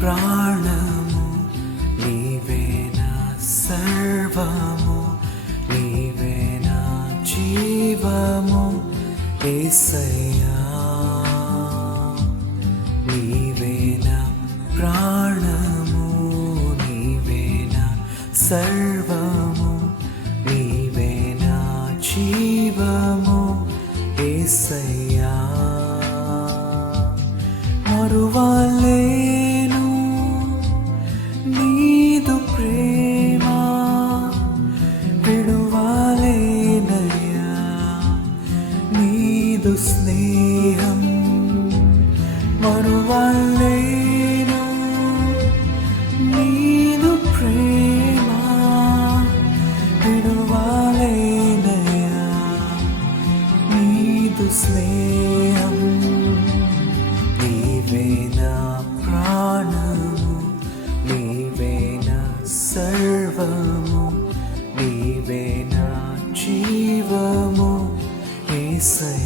ప్రాణము, నీవే నా సర్వము, నీవే నా జీవము యేసయ్యా. నీవే నా ప్రాణము, నీవే నా సర్వము, నీవే నా జీవము యేసయ్యా. మరువలేను నీదు ప్రేమ, విడువలేనయ్యా నీదు స్నేహం. మరువలేను నీదు ప్రేమ, విడువలేనయ్యా నీదు స్నేహం. నీవే నా ప్రాణము, నీవే నా సర్వము, నీవే నా జీవము యేసయ్యా.